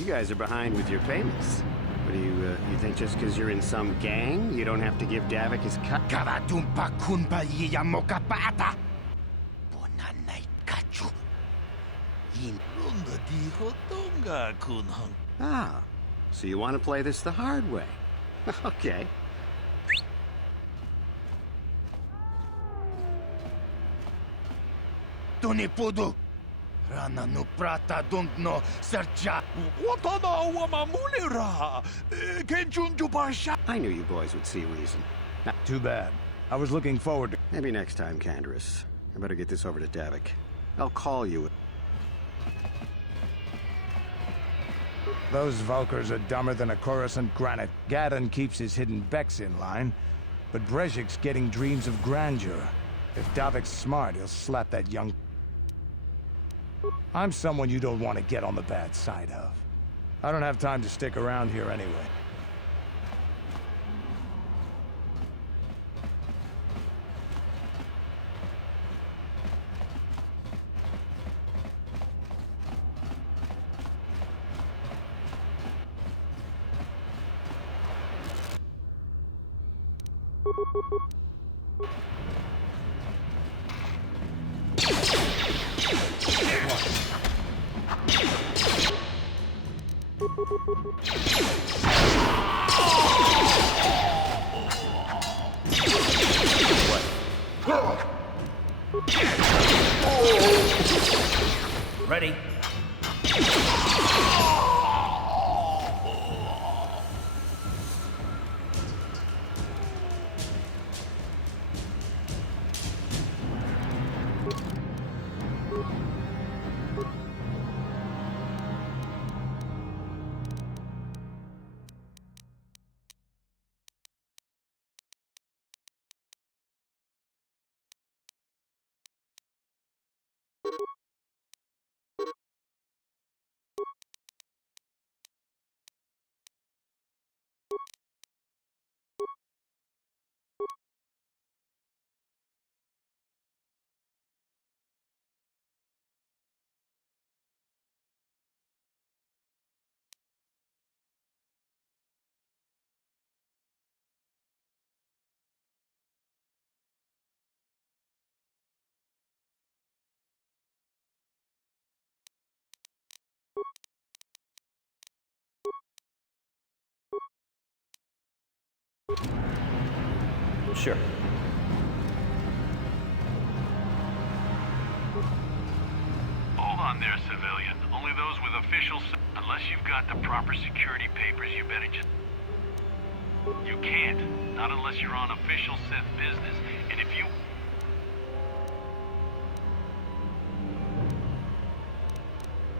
You guys are behind with your payments. What do you think just because you're in some gang, you don't have to give Davik his cut? Kavadumpa kunpaliya mokapata. Bonanay kachu. Runda dijo tonga kunhang. Ah, so you want to play this the hard way. Okay. Tunipudu. Rana no prata no sercha. Watana wamamulira. Kenjunju basha. I knew you boys would see reason. Too bad. I was looking forward to... Maybe next time, Canderous. I better get this over to Davik. I'll call you. Those Vulkars are dumber than a Coruscant granite. Gadon keeps his hidden Becks in line, but Brezhik's getting dreams of grandeur. If Davik's smart, he'll slap that young... I'm someone you don't want to get on the bad side of. I don't have time to stick around here anyway. Ready. Sure. Hold on there, civilian. Only those with official... Unless you've got the proper security papers, you better just... You can't. Not unless you're on official Sith business. And if you...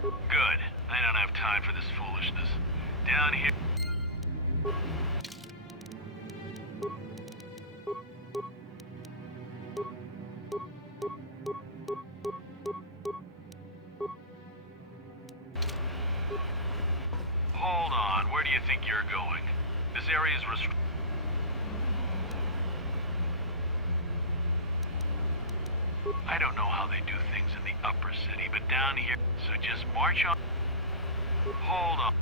Good. I don't have time for this foolishness. Down here... Hold on. Where do you think you're going? This area is restricted. I don't know how they do things in the upper city, but down here, so just march on. Hold on.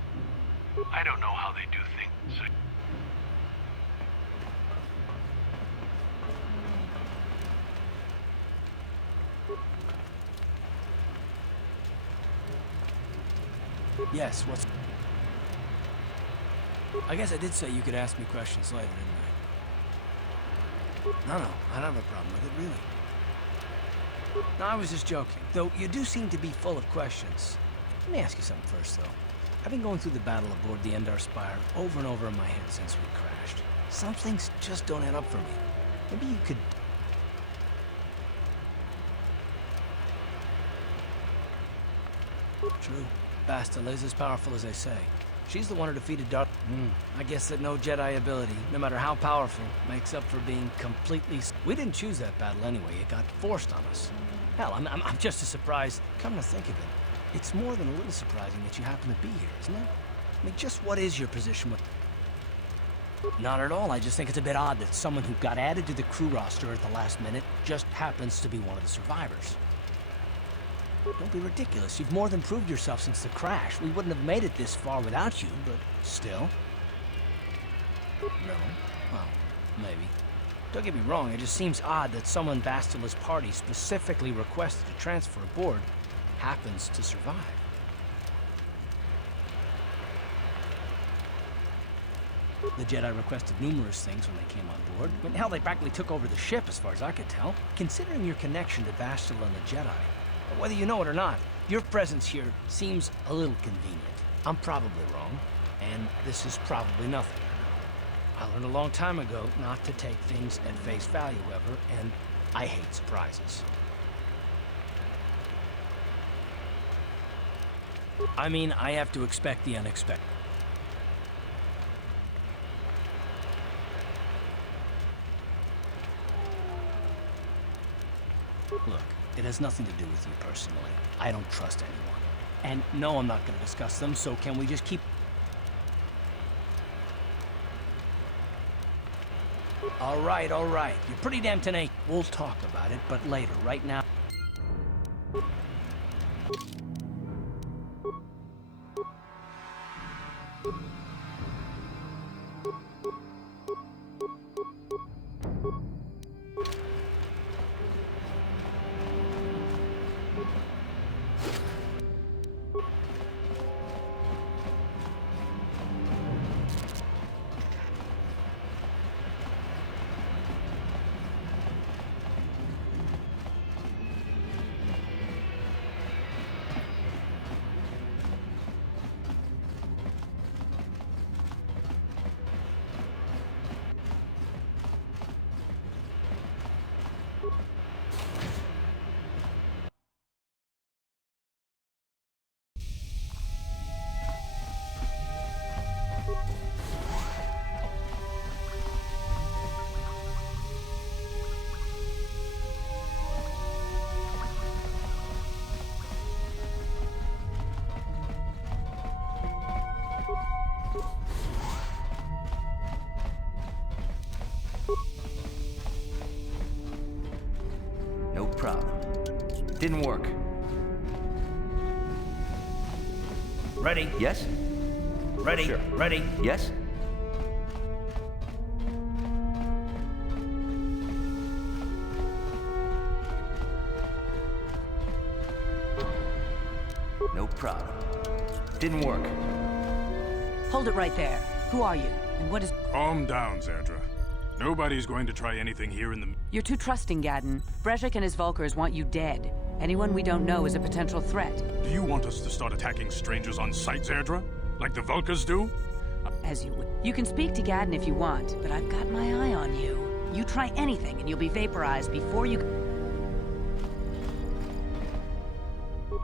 I don't know how they do things, so... Yes, what's... I guess I did say you could ask me questions later, didn't I? No, I don't have a problem with it, really. No, I was just joking. Though you do seem to be full of questions. Let me ask you something first, though. I've been going through the battle aboard the Endar Spire over and over in my head since we crashed. Some things just don't add up for me. Maybe you could... True. Bastila is as powerful as they say. She's the one who defeated Darth... I guess that no Jedi ability, no matter how powerful, makes up for being completely... We didn't choose that battle anyway. It got forced on us. Hell, I'm just as surprised. Come to think of it, it's more than a little surprising that you happen to be here, isn't it? I mean, just what is your position with... Not at all. I just think it's a bit odd that someone who got added to the crew roster at the last minute just happens to be one of the survivors. Don't be ridiculous. You've more than proved yourself since the crash. We wouldn't have made it this far without you, but still. No. Well, maybe. Don't get me wrong, it just seems odd that someone Bastila's party specifically requested to transfer aboard happens to survive. The Jedi requested numerous things when they came on board. I mean, hell, they practically took over the ship as far as I could tell. Considering your connection to Bastila and the Jedi, whether you know it or not, your presence here seems a little convenient. I'm probably wrong, and this is probably nothing. I learned a long time ago not to take things at face value ever, and I hate surprises. I mean, I have to expect the unexpected. Look, it has nothing to do with you personally. I don't trust anyone. And no, I'm not going to discuss them, so can we just keep... All right. You're pretty damn tenacious. We'll talk about it, but later. Right now... No problem. Didn't work. Ready? Yes? Ready? Sure. Ready? Yes? No problem. Didn't work. Hold it right there. Who are you? And what is... Calm down, Zerdra. Nobody's going to try anything here in the... You're too trusting, Gadden. Brezhik and his Vulkars want you dead. Anyone we don't know is a potential threat. Do you want us to start attacking strangers on sight, Zerdra? Like the Vulkars do? As you would. You can speak to Gadden if you want, but I've got my eye on you. You try anything and you'll be vaporized before you...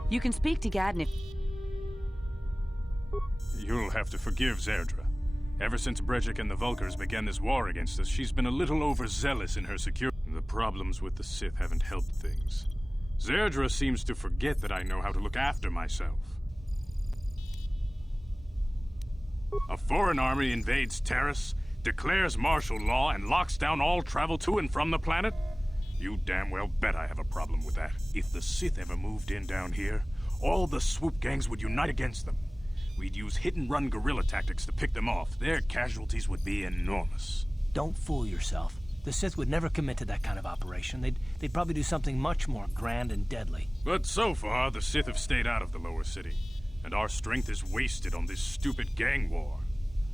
You can speak to Gadden if... You'll have to forgive Zerdra. Ever since Brezhik and the Vulkars began this war against us, she's been a little overzealous in her security. The problems with the Sith haven't helped things. Zerdra seems to forget that I know how to look after myself. A foreign army invades Terrace, declares martial law, and locks down all travel to and from the planet? You damn well bet I have a problem with that. If the Sith ever moved in down here, all the swoop gangs would unite against them. We'd use hit-and-run guerrilla tactics to pick them off. Their casualties would be enormous. Don't fool yourself. The Sith would never commit to that kind of operation. They'd probably do something much more grand and deadly. But so far, the Sith have stayed out of the lower city, and our strength is wasted on this stupid gang war.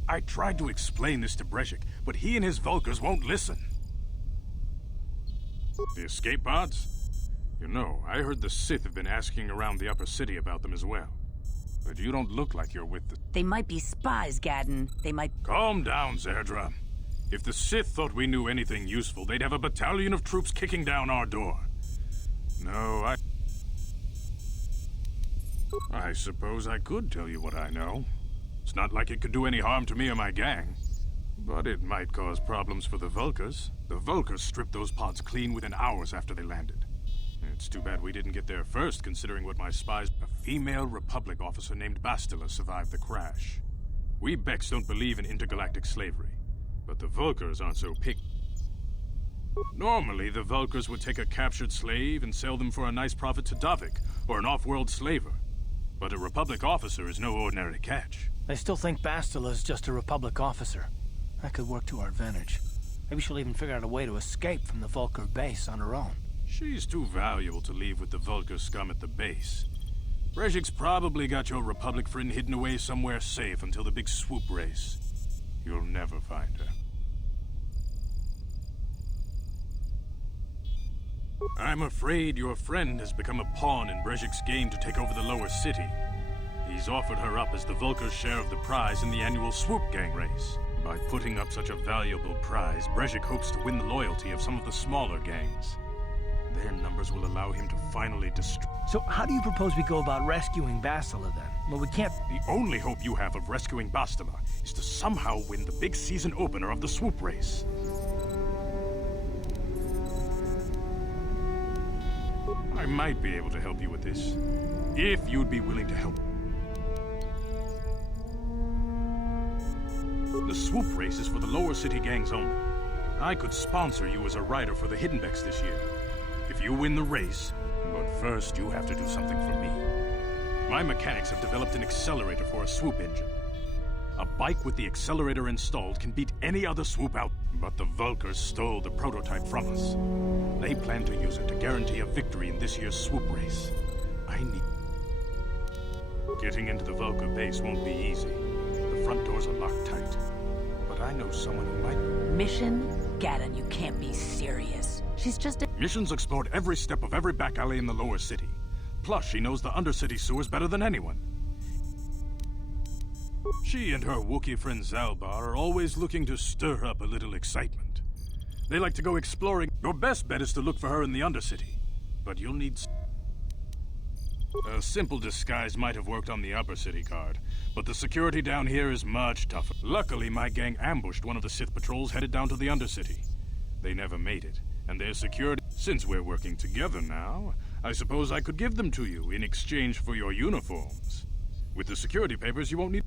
I tried to explain this to Brezhik, but he and his Vulkars won't listen. The escape pods? You know, I heard the Sith have been asking around the upper city about them as well. But you don't look like you're with the... They might be spies, Gadden. They might... Calm down, Zerdra. If the Sith thought we knew anything useful, they'd have a battalion of troops kicking down our door. No, I suppose I could tell you what I know. It's not like it could do any harm to me or my gang. But it might cause problems for the Vulkars. The Vulkars stripped those pods clean within hours after they landed. It's too bad we didn't get there first, considering what my spies... A female Republic officer named Bastila survived the crash. We Becks don't believe in intergalactic slavery, but the Vulkars aren't so picky. Normally, the Vulkars would take a captured slave and sell them for a nice profit to Davik, or an off-world slaver. But a Republic officer is no ordinary catch. They still think Bastila's just a Republic officer. That could work to our advantage. Maybe she'll even figure out a way to escape from the Vulkar base on her own. She's too valuable to leave with the Vulkar scum at the base. Brejik's probably got your Republic friend hidden away somewhere safe until the big swoop race. You'll never find her. I'm afraid your friend has become a pawn in Brejik's game to take over the lower city. He's offered her up as the Vulkar's share of the prize in the annual swoop gang race. By putting up such a valuable prize, Brejik hopes to win the loyalty of some of the smaller gangs. Their numbers will allow him to finally destroy... So how do you propose we go about rescuing Bastila then? Well, we can't... The only hope you have of rescuing Bastila is to somehow win the big season opener of the swoop race. I might be able to help you with this, if you'd be willing to help. The swoop race is for the lower city gangs only. I could sponsor you as a rider for the Hiddenbecks this year, if you win the race. But first, you have to do something for me. My mechanics have developed an accelerator for a swoop engine. A bike with the accelerator installed can beat any other swoop out. But the Vulkars stole the prototype from us. They plan to use it to guarantee a victory in this year's swoop race. I need... Getting into the Vulkar base won't be easy. The front doors are locked tight. But I know someone who might... Mission? Gaddon, you can't be serious. She's just a... Mission's explored every step of every back alley in the lower city. Plus, she knows the undercity sewers better than anyone. She and her Wookiee friend Zalbar are always looking to stir up a little excitement. They like to go exploring. Your best bet is to look for her in the undercity. But you'll need... A simple disguise might have worked on the upper city card, but the security down here is much tougher. Luckily, my gang ambushed one of the Sith patrols headed down to the undercity. They never made it, and their security... Since we're working together now, I suppose I could give them to you in exchange for your uniforms. With the security papers, you won't need...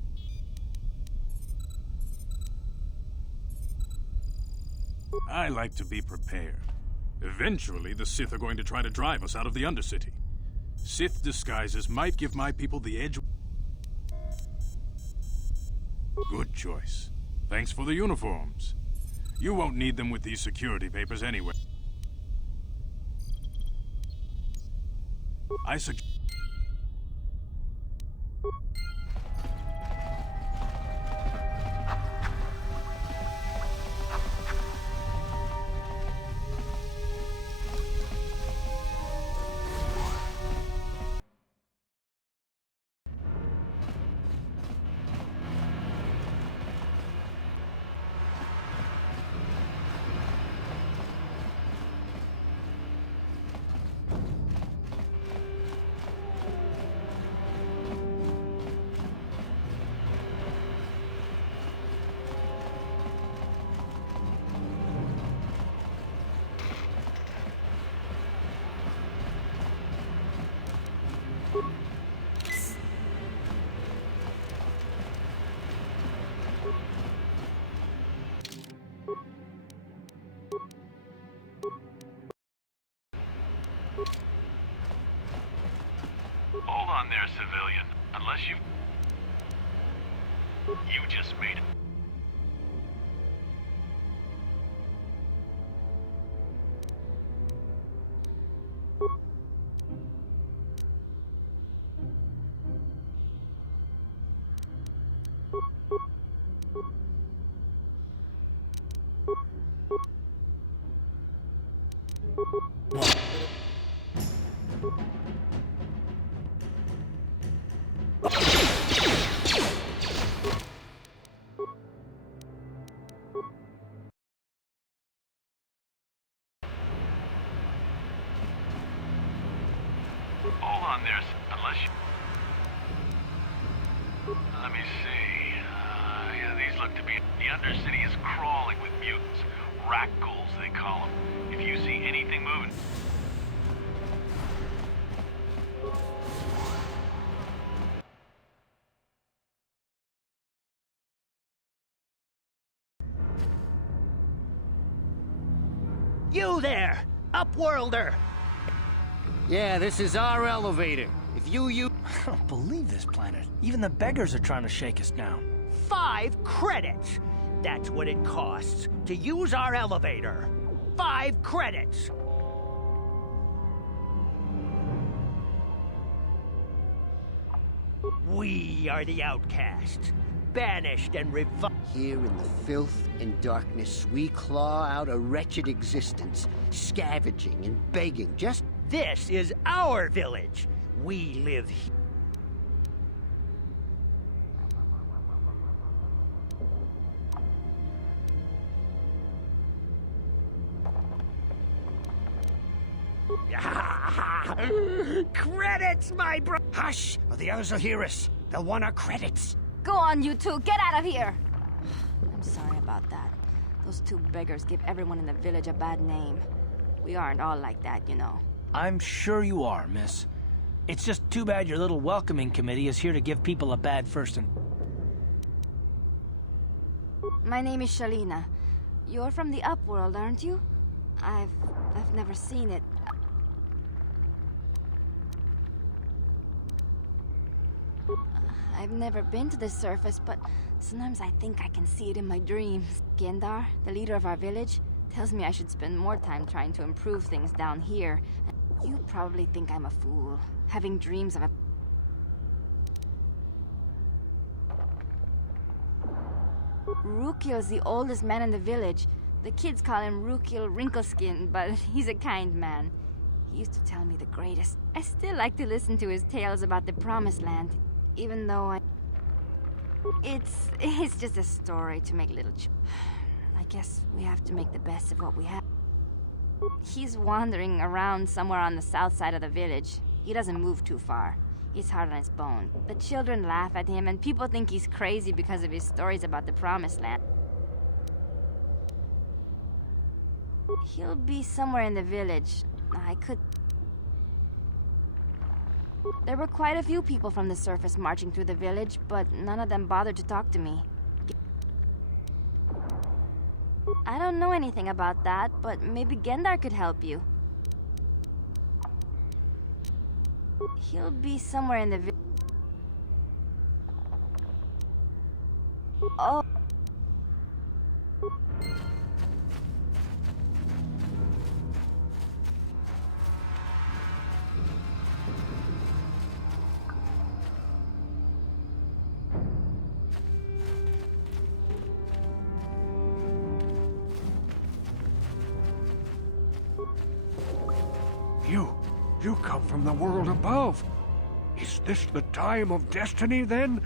I like to be prepared. Eventually, the Sith are going to try to drive us out of the Undercity. Sith disguises might give my people the edge. Good choice. Thanks for the uniforms. You won't need them with these security papers anyway. I suggest... Hold on there, civilian. Unless you... You just made it. Hold on there, unless you... Let me see. Yeah, these look to be... The Undercity is crawling with mutants. Rat ghouls, they call them. If you see anything moving... You there! Upworlder! Yeah, this is our elevator. If you I don't believe this planet. Even the beggars are trying to shake us down. 5 credits! That's what it costs to use our elevator. 5 credits! We are the outcasts, banished and revived. Here in the filth and darkness, we claw out a wretched existence, scavenging and begging just... This is our village. We live here. Credits, my bro. Hush, or the others will hear us. They'll want our credits. Go on, you two. Get out of here. I'm sorry about that. Those 2 beggars give everyone in the village a bad name. We aren't all like that, you know. I'm sure you are, miss. It's just too bad your little welcoming committee is here to give people a bad first and... My name is Shalina. You're from the Upworld, aren't you? I've never seen it. I've never been to the surface, but sometimes I think I can see it in my dreams. Gendar, the leader of our village, tells me I should spend more time trying to improve things down here. You probably think I'm a fool, having dreams of a... Rukiel's the oldest man in the village. The kids call him Rukiel Wrinkleskin, but he's a kind man. He used to tell me the greatest. I still like to listen to his tales about the Promised Land, even though It's just a story to make little I guess we have to make the best of what we have. He's wandering around somewhere on the south side of the village. He doesn't move too far. He's hard on his bone. The children laugh at him, and people think he's crazy because of his stories about the Promised Land. He'll be somewhere in the village. I could... There were quite a few people from the surface marching through the village, but none of them bothered to talk to me. I don't know anything about that, but maybe Gendar could help you. He'll be somewhere in the village. Oh. You come from the world above. Is this the time of destiny, then?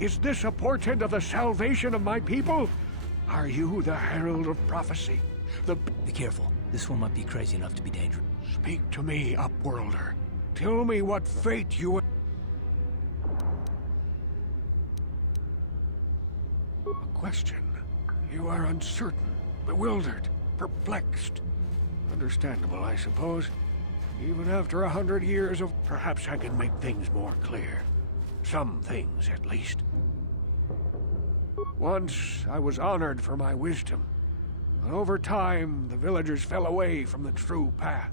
Is this a portent of the salvation of my people? Are you the herald of prophecy? Be careful. This one might be crazy enough to be dangerous. Speak to me, Upworlder. Tell me what fate you... A question. You are uncertain, bewildered, perplexed. Understandable, I suppose. Even after 100 years of... Perhaps I can make things more clear. Some things, at least. Once, I was honored for my wisdom. But over time, the villagers fell away from the true path.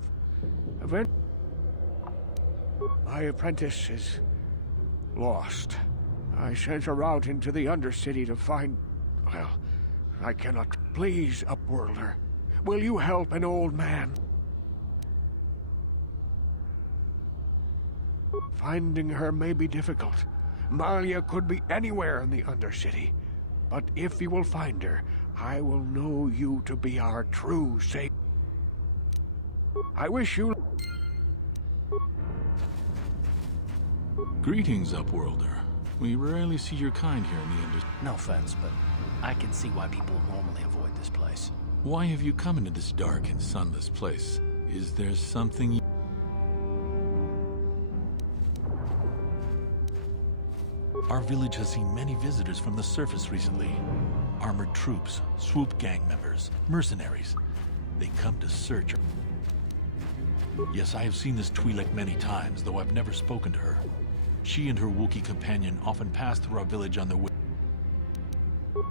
My apprentice is... lost. I sent her out into the undercity to find... Well, I cannot... Please, Upworlder, will you help an old man? Finding her may be difficult. Malia could be anywhere in the Undercity. But if you will find her, I will know you to be our true savior. I wish you... Greetings, Upworlder. We rarely see your kind here in the Undercity. No offense, but I can see why people normally avoid this place. Why have you come into this dark and sunless place? Is there something you... Our village has seen many visitors from the surface recently. Armored troops, swoop gang members, mercenaries. They come to search. Yes, I have seen this Twi'lek many times, though I've never spoken to her. She and her Wookiee companion often pass through our village on their way.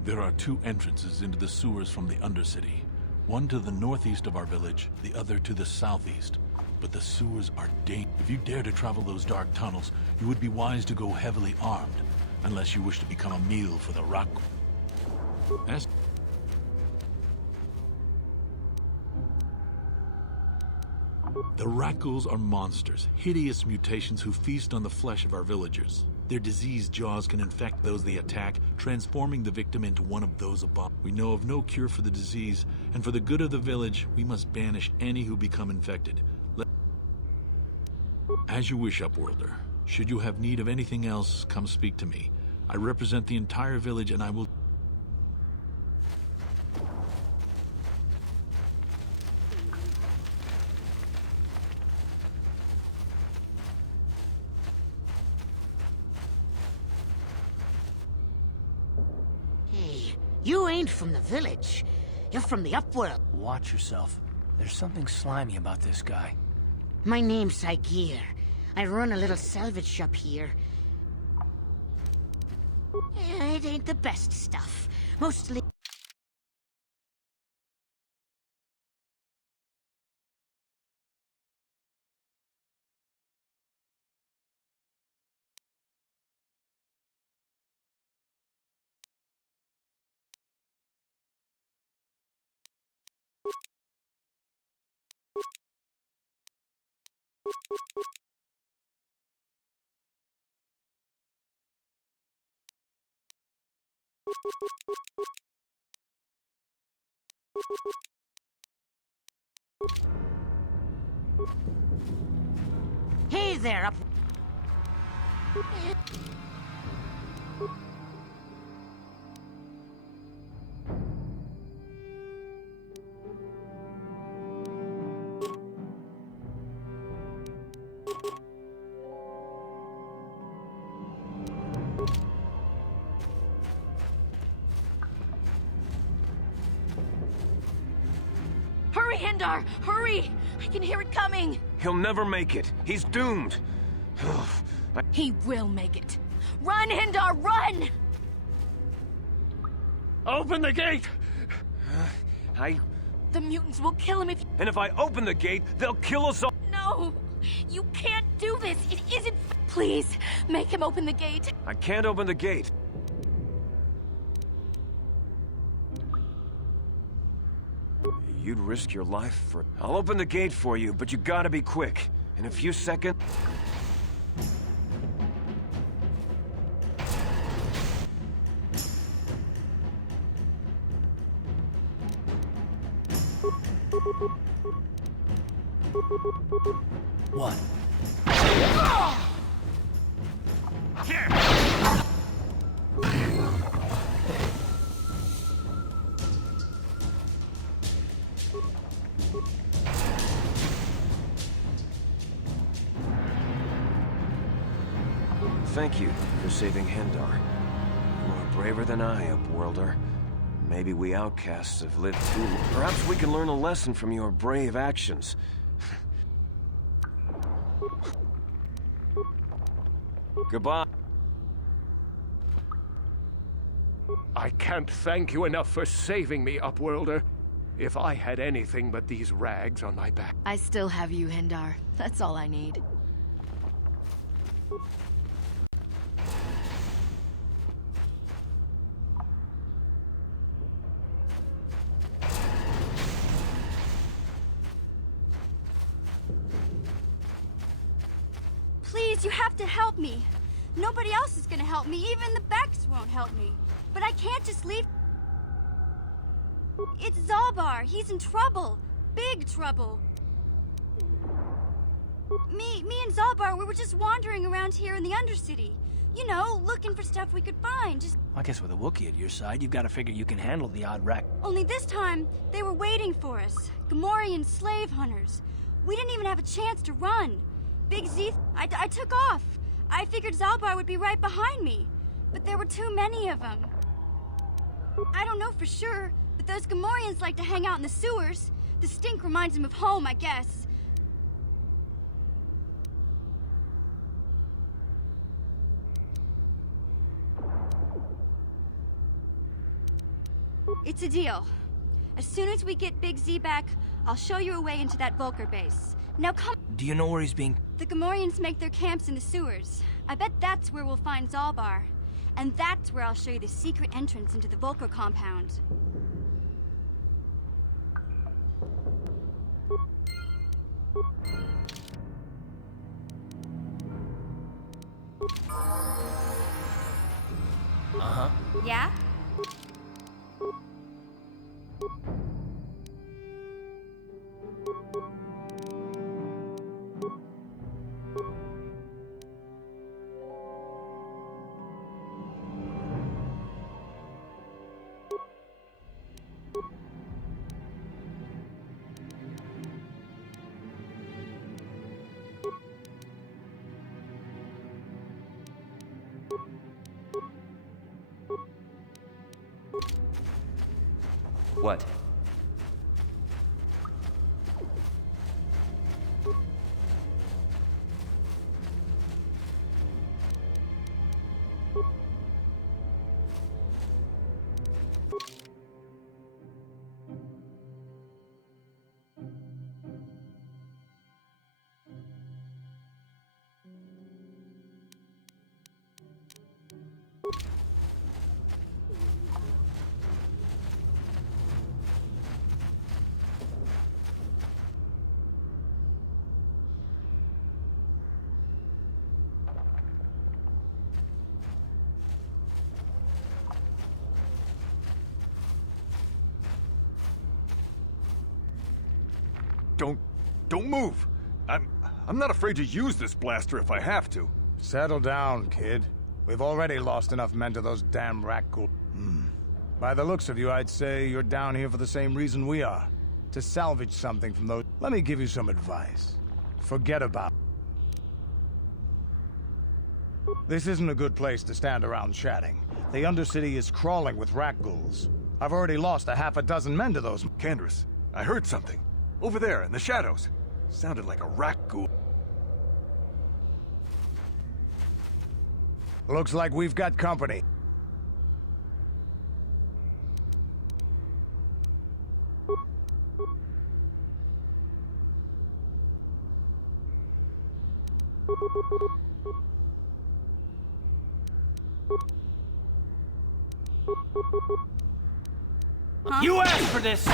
There are 2 entrances into the sewers from the Undercity. One to the northeast of our village, the other to the southeast. But the sewers are dangerous. If you dare to travel those dark tunnels, you would be wise to go heavily armed, unless you wish to become a meal for the rock. The Rakghouls are monsters, hideous mutations who feast on the flesh of our villagers. Their diseased jaws can infect those they attack, transforming the victim into one of those above. We know of no cure for the disease, and for the good of the village, we must banish any who become infected. As you wish, Upworlder. Should you have need of anything else, come speak to me. I represent the entire village, and I will... Hey, you ain't from the village. You're from the Upworld. Watch yourself. There's something slimy about this guy. My name's Saigir. I run a little salvage shop here. It ain't the best stuff. Mostly... Hey there, Up... Hurry, Hindar! Hurry! I can hear it coming! He'll never make it. He's doomed. He will make it. Run, Hindar, run! Open the gate! The mutants will kill him if you... And if I open the gate, they'll kill us all. No! You can't do this! It isn't... Please, make him open the gate. I can't open the gate. You'd risk your life for... I'll open the gate for you, but you gotta be quick. In a few seconds... What? Thank you for saving Hindar. You are braver than I, Upworlder. Maybe we outcasts have lived too long. Perhaps we can learn a lesson from your brave actions. Goodbye. I can't thank you enough for saving me, Upworlder. If I had anything but these rags on my back... I still have you, Hindar. That's all I need. Please, you have to help me. Nobody else is gonna help me. Even the Becks won't help me. But I can't just leave. It's Zalbar. He's in trouble. Big trouble. Me and Zalbar, we were just wandering around here in the undercity. You know, looking for stuff we could find. Just... I guess with a Wookiee at your side, you've got to figure you can handle the odd wreck. Only this time, they were waiting for us. Gamorrean slave hunters. We didn't even have a chance to run. Big Z... I took off. I figured Zalbar would be right behind me. But there were too many of them. I don't know for sure, but those Gamorreans like to hang out in the sewers. The stink reminds them of home, I guess. It's a deal. As soon as we get Big Z back, I'll show you a way into that Volker base. Now come... Do you know where he's being... The Gamorreans make their camps in the sewers. I bet that's where we'll find Zalbar. And that's where I'll show you the secret entrance into the Volker compound. Uh-huh. Yeah? What? Don't move! I'm not afraid to use this blaster if I have to. Settle down, kid. We've already lost enough men to those damn rat-ghouls. By the looks of you, I'd say you're down here for the same reason we are. To salvage something from those... Let me give you some advice. Forget about... This isn't a good place to stand around chatting. The undercity is crawling with rat-ghouls. I've already lost a half a dozen men to those... Candace, I heard something. Over there, in the shadows. Sounded like a rat-ghoul. Looks like we've got company. Huh? You asked for this!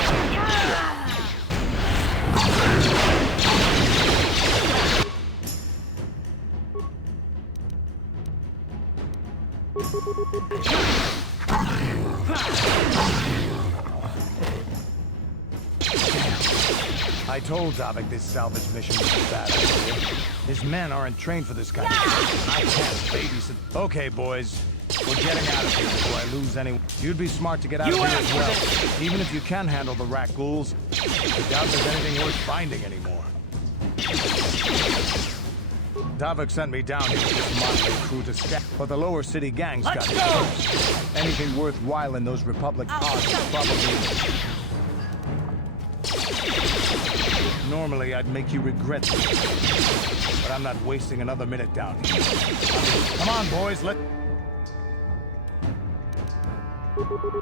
I told Davik this salvage mission was a bad idea. His men aren't trained for this kind of thing. I can't babysit. Okay, boys. We're getting out of here before I lose anyone. You'd be smart to get out of here as well. Even if you can handle the rat ghouls, I doubt there's anything worth finding anymore. Davik sent me down here with this motley crew to scat, but the lower city gangs got it first. Anything worthwhile in those Republic pods is probably... Normally, I'd make you regret this, but I'm not wasting another minute down here. Come on, boys, let...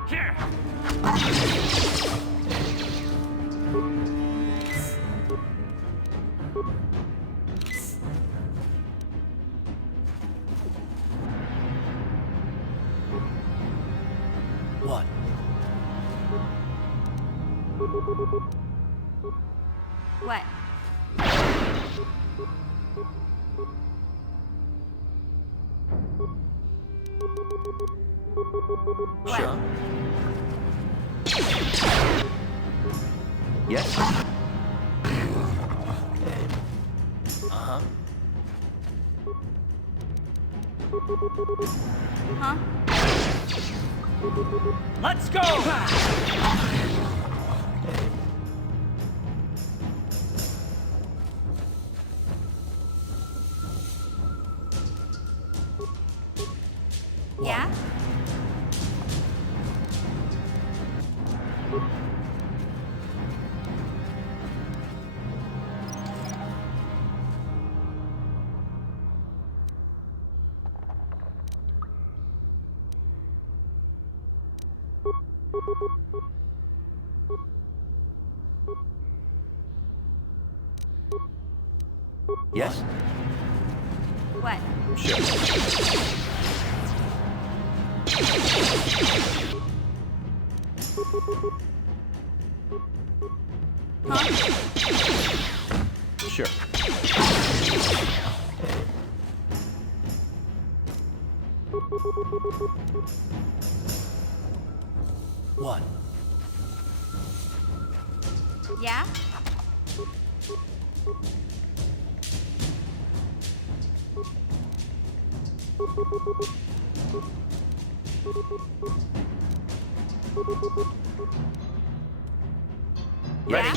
Here! What? What? Sure. Yes? Uh-huh. Huh? Let's go! Yeah? What? Sure. Sure. What? Yeah? Ready?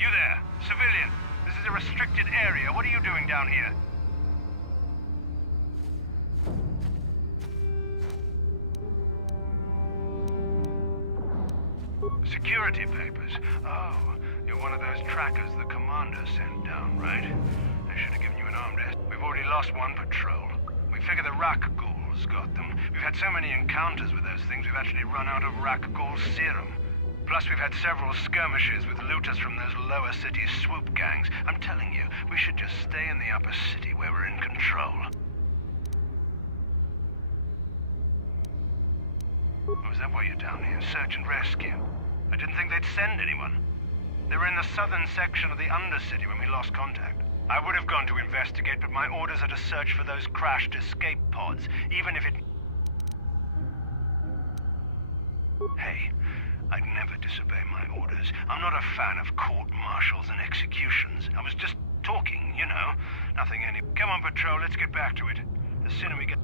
You there, civilian. This is a restricted area. What are you doing down here? Security papers. Oh, you're one of those trackers the commander sent down, right? I should have given you an arm rest. We've already lost one patrol. We figure the rock ghoul Rakghouls got them. We've had so many encounters with those things, we've actually run out of Rakghoul serum. Plus, we've had several skirmishes with looters from those lower city swoop gangs. I'm telling you, we should just stay in the upper city where we're in control. Oh, is that why you're down here? Search and rescue? I didn't think they'd send anyone. They were in the southern section of the undercity when we lost contact. I would have gone to investigate, but my orders are to search for those crashed escape pods, even if it... Hey, I'd never disobey my orders. I'm not a fan of court-martials and executions. I was just talking, you know. Nothing any... Come on, Patrol, let's get back to it. The sooner we get...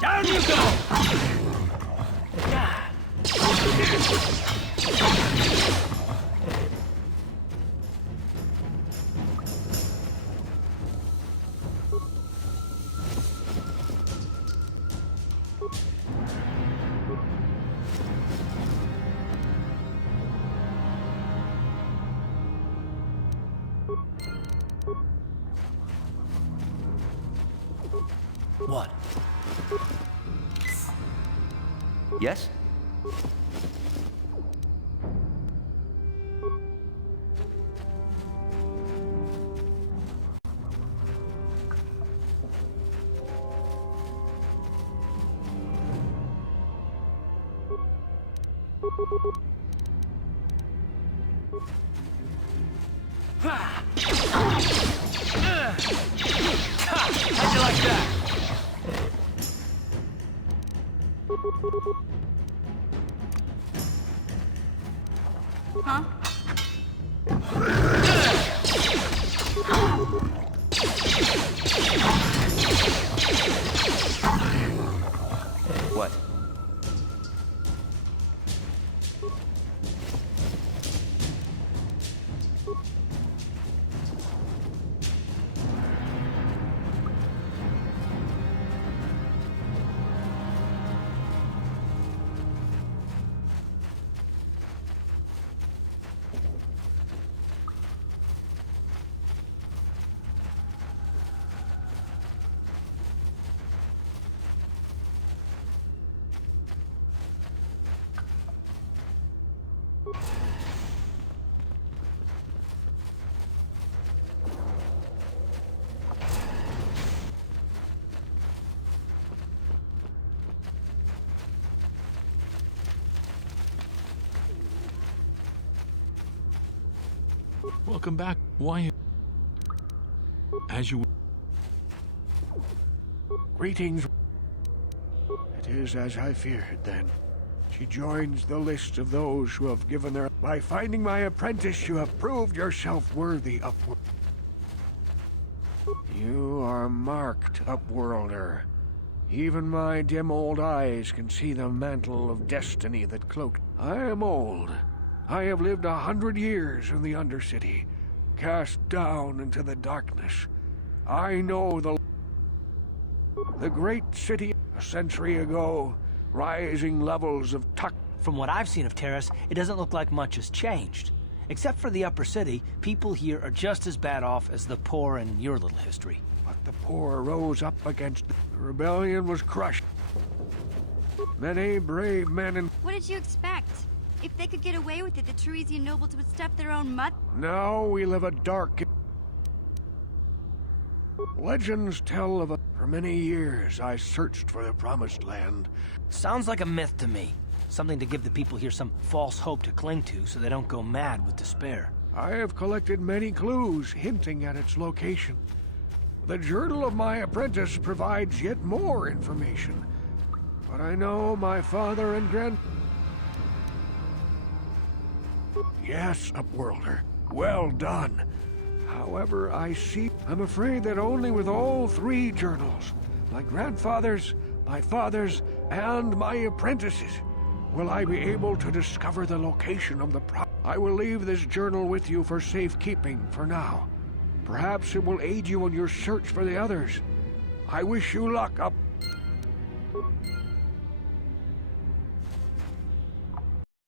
Down you go! What? Yes? How'd you like that? Huh? What? Welcome back. Why? As you... Greetings. It is as I feared, then. She joins the list of those who have given their... By finding my apprentice, you have proved yourself worthy, Upworld. You are marked, Upworlder. Even my dim old eyes can see the mantle of destiny that cloaked. I am old. I have lived 100 years in the Undercity, cast down into the darkness. I know the great city a century ago, rising levels of tuck. From what I've seen of Terrace, it doesn't look like much has changed. Except for the upper city, people here are just as bad off as the poor in your little history. But the poor rose up against the rebellion was crushed. Many brave men and... What did you expect? If they could get away with it, the Teresian nobles would step their own mud. Now we live a dark... Legends tell of a... For many years, I searched for the Promised Land. Sounds like a myth to me. Something to give the people here some false hope to cling to so they don't go mad with despair. I have collected many clues hinting at its location. The journal of my apprentice provides yet more information. But I know my father and grand... Yes, Upworlder. Well done. However, I'm afraid that only with all three journals, my grandfather's, my father's, and my apprentices. Will I be able to discover the location of the I will leave this journal with you for safekeeping for now. Perhaps it will aid you in your search for the others. I wish you luck up